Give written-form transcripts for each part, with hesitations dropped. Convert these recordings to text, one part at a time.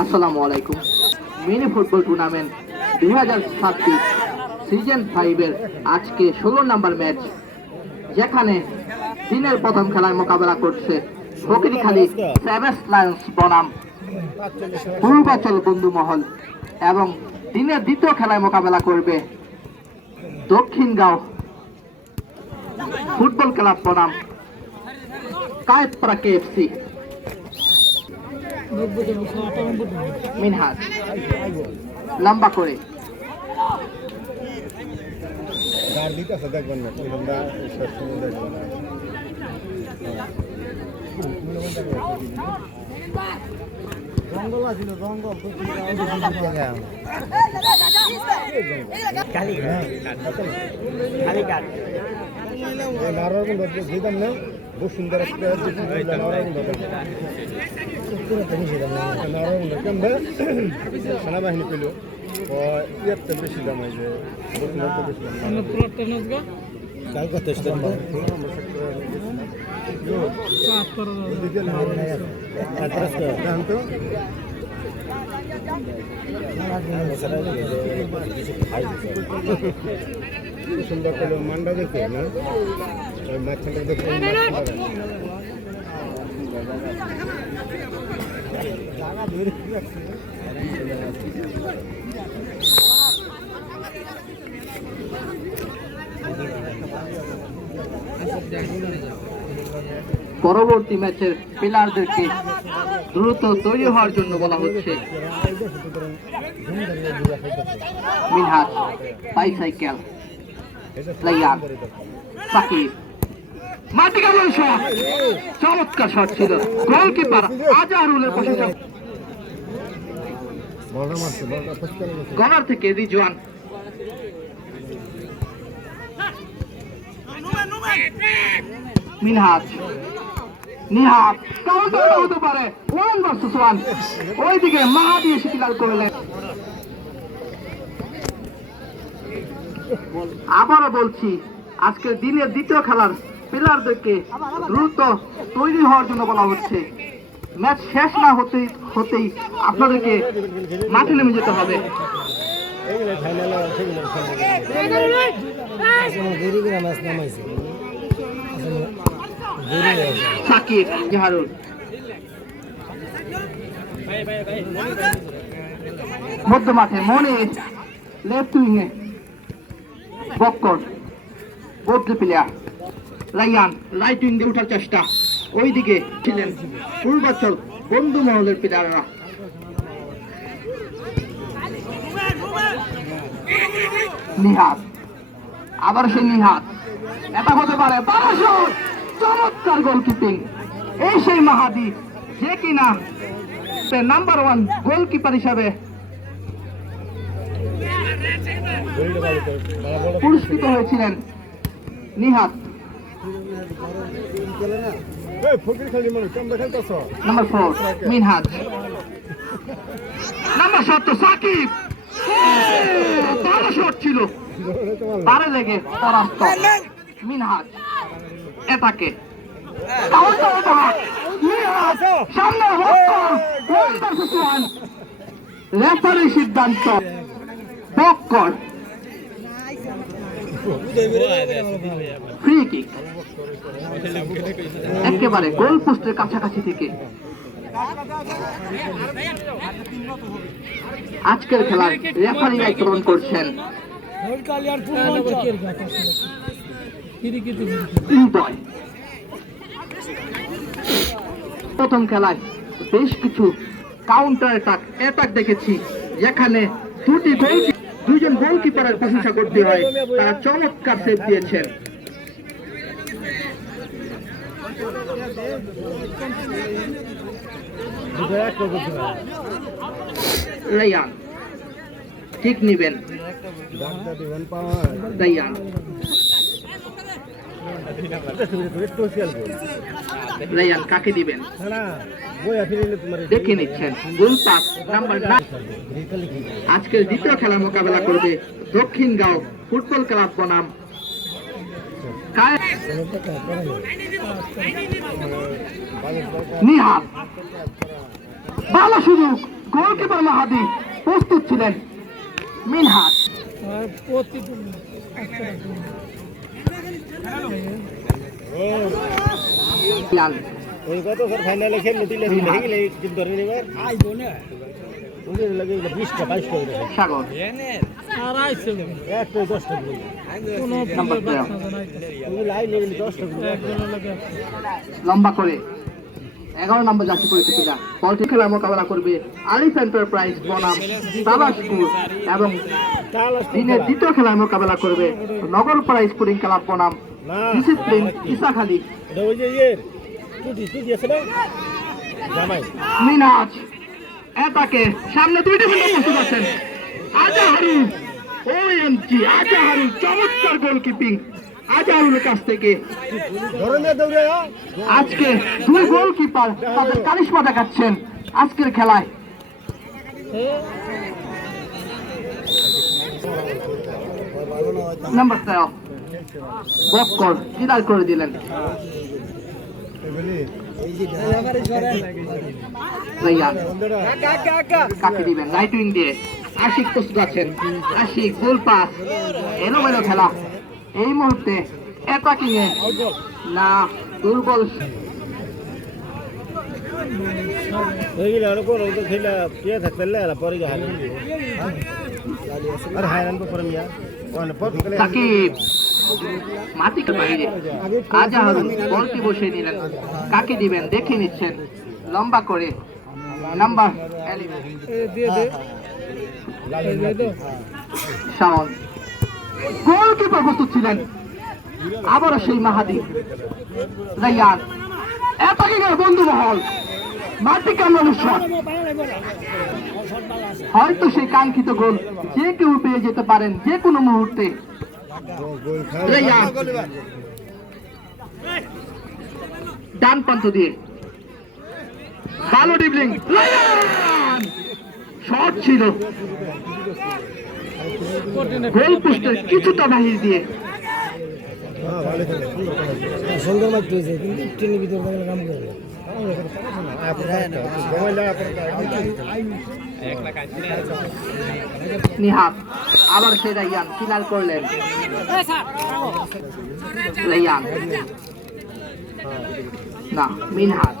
আসসালামু আলাইকুম। Mini football tournament 2026 season 5 এর আজকে 16 নম্বর ম্যাচ, যেখানে দিনের প্রথম খেলায় মোকাবেলা করছে ফকিরখালী সেভেন্স লায়ন্স বনাম পূর্বাচল বন্ধুমহল, এবং দিনের দ্বিতীয় খেলায় মোকাবেলা করবে দক্ষিণগাঁও ফুটবল ক্লাব বনাম কায়েতপাড়া কেএফসি। মিনহাজ লম্বা করে জঙ্গল আছিল, জঙ্গল বসুন্ধরা সেনাবাহিনী পেল ইয়াতে বেশি দাম হয় যে সুন্দর পেল মান্ডা দেখে না ওই মাঝখানটা দেখে পরবর্তী ম্যাচের প্লেয়ারদেরকে দ্রুত তৈরি হওয়ার জন্য বলা হচ্ছে। মিনহাজ বাইসাইকেল লাইয়ান সাকিব মাটি কামড় শট, চমৎকার শট ছিল গোলকিপার আজহারুলের প্রশংসা। কর্নার থেকে রিজওয়ান মিনহাজ নিহাত কাউন্টার হতে পারে 1 ভার্সেস 1, ওইদিকে মাহাদি এসে ক্লিয়ার করলেন। আবারও বলছি, আজকের দিনের দ্বিতীয় খেলার প্লেয়ারদেরকে দ্রুত তৈরি হওয়ার জন্য বলা হচ্ছে। ম্যাচ শেষ না হতেই আপনাদেরকে মাঠে নেমে যেতে হবে। সাকিব জাহারুল মধ্য মাঠে, মনে লেফট উইংয়ে বক্কর বদলি প্লেয়ার রাইয়ান রাইট উইং দিয়ে উঠার চেষ্টা, ওইদিকে ছিলেন পূর্বাচল বন্ধু মহলের প্লেয়াররা। নিহাত আবার সে নিহাত, এটা হতে পারে চমৎকার গোলকিপিং। এই সেই মাহাদি যে কিনা নাম্বার 1 গোলকিপার হিসাবে পুরস্কৃত হয়েছিলেন। নিহাত নাম্বার 4 মিনহাজ, নাম্বার 7 সাকিব, ভালো শট ছিল, পারে লেগে পরাস্ত। মিনহাজ এটাকে সামনে রেফারির সিদ্ধান্ত বক্কর, ফ্রি কিক একেবারে গোল পোস্টের কাছাকাছি থেকে। আজকের খেলার রেফারি দায়িত্ব পালন করছেন প্রথম খেলায় বেশ কিছু কাউন্টার অ্যাটাক দেখেছি, যেখানে দুজন গোলকিপারের প্রশংসা করতে হয়, তারা চমৎকার সেভ দিয়েছেন। রাইয়ান ঠিক নিবেন, রাইয়ান রাইয়ান কাকে দিবেন দেখে নিচ্ছেন। গোল পাস নাম্বার 9। আজকের দ্বিতীয় খেলার মোকাবেলা করবে দক্ষিণগাঁও ফুটবল ক্লাব বনাম নিহাত ভালো সুযোগ, গোলকিপার মাহাদি প্রস্তুত ছিলেন। মিনহাজ ওই কত স্যার ফাইনালে খেললে দিলে হয়ে গেলে কিন্তু ধরে নেবার আইবো না ওই লাগে 20টা 22টা করে সাগর আর আইছে একটা 10টা করে নাম্বার 13 ওই লাইন লেগে 10টা করে লম্বা করে 11 নম্বর জার্সি পরিচিত প্লেয়ার বলটি খেলার মোকাবেলা করবে আলিফ এন্টারপ্রাইজ বনাম তালাশপুর এবং দিনের দ্বিতীয় খেলার মোকাবেলা করবে নগরপাড়া স্পোর্টিং ক্লাব বনাম ডিসিপ্লিন ইসাখালী। এটা ওই যে ইয়ের টুটি আছে না জামাই মিনহাজ এটাকে সামনে দুই ডিফেন্ডার প্রস্তুত আছেন। আজাহারু ওএমজি আজাহারু চমৎকার গোলকিপিং আজাহারুর কাছ থেকে ধরে দৌড়ে আজকে দুই গোলকিপার তাদের কারিশমা দেখাচ্ছেন আজকের খেলায়। নাম্বার 13 বক্কর কিদার করে দিলেন। কাকে দিবেন রাইট উইং দিয়ে আশিক প্রস্তুত আছেন। আশিক গোল পাস এলোমেলো খেলা এই মুহূর্তে অ্যাটাকিং এ না দুর্বল এইগুলো আর কোন তো খেলা পিয়া থাকতে লাগা পরে গা হালে আর হায়রান পরে মিয়া ওখানে পর খেলে সাকিব মাটিকে বাইরে আজাহারু বলটি বসিয়ে নিলেন। কাকে দিবেন দেখে নিচ্ছেন লম্বা করে নাম্বার 11 শাওন গোলকিপার প্রস্তুত ছিলেন। আবারও সেই মাহাদি রাইয়ান অ্যাটাকিং এর বন্ধু মহল মাটি কামড়ানো শট হয়তো সেই কাঙ্ক্ষিত গোল যে কেউ পেয়ে যেতে পারেন যে কোনো মুহূর্তে। রাইয়ান ডান প্রান্ত দিয়ে ভালো ডিবলিং রাইয়ান শট ছিল গোল পোস্টের কিছুটা বাহির দিয়ে। সুন্দর মাছ হয়েছে কিন্তু ট্রেনের ভিতরে কাম করে নিহাত আবার সে রাইয়ান কিলার করলেন। রাইয়ান না মিনহাজ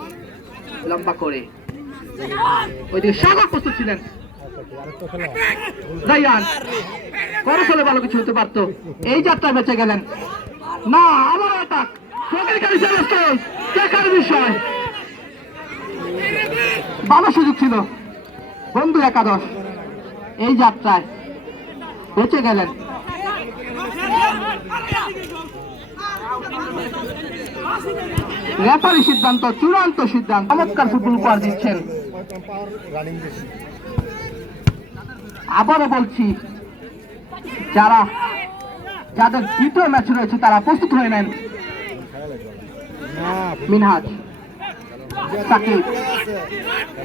লম্বা করে ওইদিকে সাগর প্রস্তুত ছিলেন। রাইয়ান খরচ হলে ভালো কিছু হতে পারতো এই যাত্রা বেঁচে গেলেন না। আবার অ্যাটাক দেখার বিষয় ভালো সুযোগ ছিল বন্ধু একাদশ এই যাত্রায় বেঁচে গেলেন। রেফারি সিদ্ধান্ত চূড়ান্ত সিদ্ধান্ত চমৎকার ফুটবল উপহার দিচ্ছেন। আবারও বলছি যাদের দ্বিতীয় ম্যাচ রয়েছে তারা প্রস্তুত হয়ে নেন। মিনহাজ সাকিব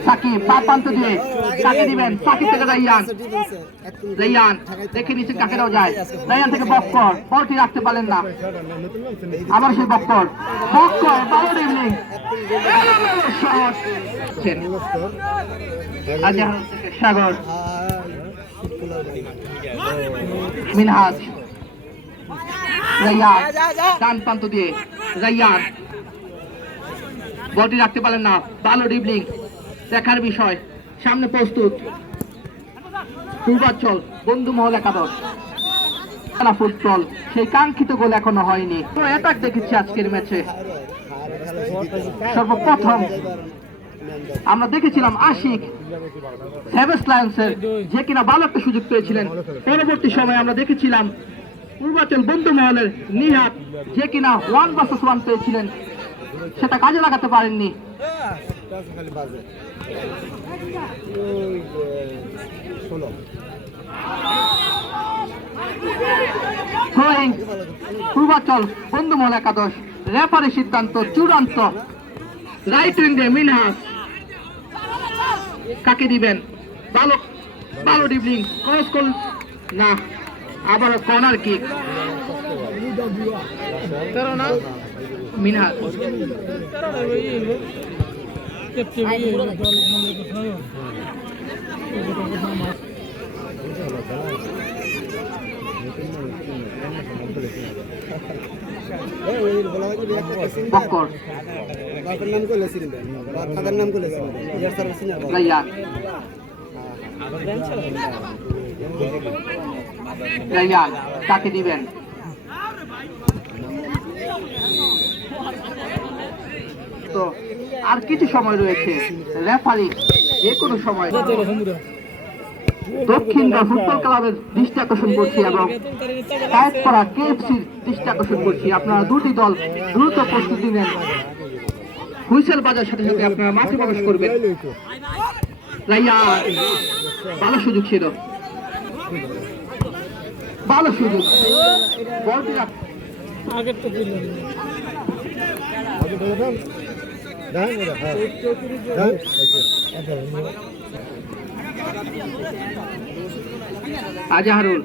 সাকিব বাঁ প্রান্ত দিয়ে কাকে দিবেন সাকিব থেকে রাইয়ান রাইয়ান দেখে নিচ্ছেন কাকে দেওয়া যায়। রাইয়ান থেকে বক্কর বলটি রাখতে পারলেন না। আবার সেই বক্কর ভালো ডিবলিং সাগর মিনহাজ রাইয়ান ডান প্রান্ত দিয়ে রাইয়ান বলটি রাখতে পারলেন না। ভালো ডিবলিং দেখার বিষয় সামনে প্রস্তুত পূর্বাঞ্চল বন্ধু মহল একাদশ ফুটবল সেই কাঙ্ক্ষিত গোল এখনো হয়নি। তো অ্যাটাক দেখেছি আজকের ম্যাচে সর্বপ্রথম আমরা দেখেছিলাম আশিক সেভেন্স লায়ন্সের যে কিনা ভালো একটা সুযোগ পেয়েছিলেন। পরবর্তী সময়ে আমরা দেখেছিলাম পূর্বাঞ্চল বন্ধু মহলের নিহাত যে কিনা 1 vs 1 পেয়েছিলেন সেটা কাজে লাগাতে পারেননি। পূর্বাঞ্চল বন্ধু মহল একাদশ রেফারি সিদ্ধান্ত চূড়ান্ত। রাইট উইং দিয়ে মিনহাজ কাকে দিবেন ভালো ডিবলিং ক্রস গোল না। আবার কর্নার কিক মিনহাজ বক্কর রাইয়ান রাইয়ান কাকে দিবেন তো আর কিছু সময় রয়েছে রেফারি যে কোনো সময় দক্ষিণগড় ফুটবল ক্লাবের দৃষ্টি আকর্ষণ করছি এবং কায়েতপাড়া কেএফসির দৃষ্টি আকর্ষণ করছি। আপনারা দুটি দল দ্রুত প্রস্তুতি নেন, হুইসেল বাজার সাথে সাথে আপনারা মাঠে প্রবেশ করবেন। রাইয়া ভালো সুযোগ ছিল, ভালো সুযোগ, বলটি আগের তো আজাহারুল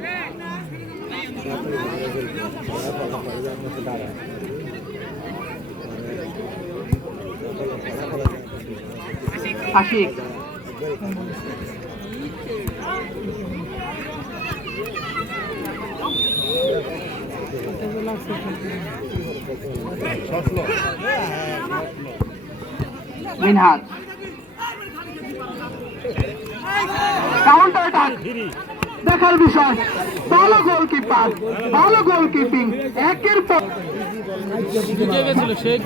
আশিক মিনহাজ কাউন্টার অ্যাটাক দেখার বিষয়, ভালো গোলকিপার, ভালো গোলকিপিং, একের পর গেছিল শেখ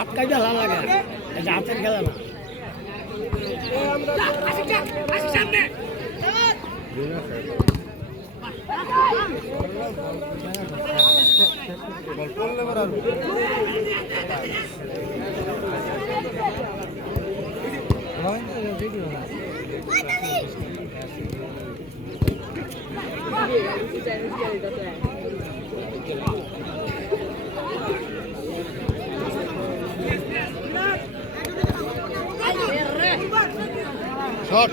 আটকাইটা ভালো লাগে, হাতের খেলা না।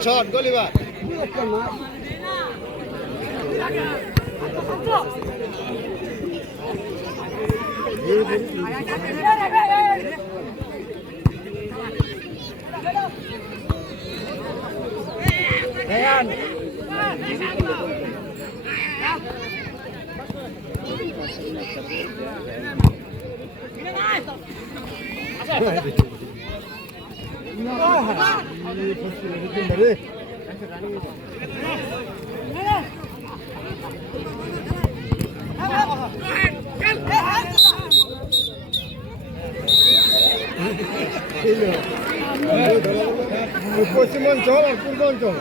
শর্ট গলিবার পশ্চিমাঞ্চল আর পূর্বাঞ্চল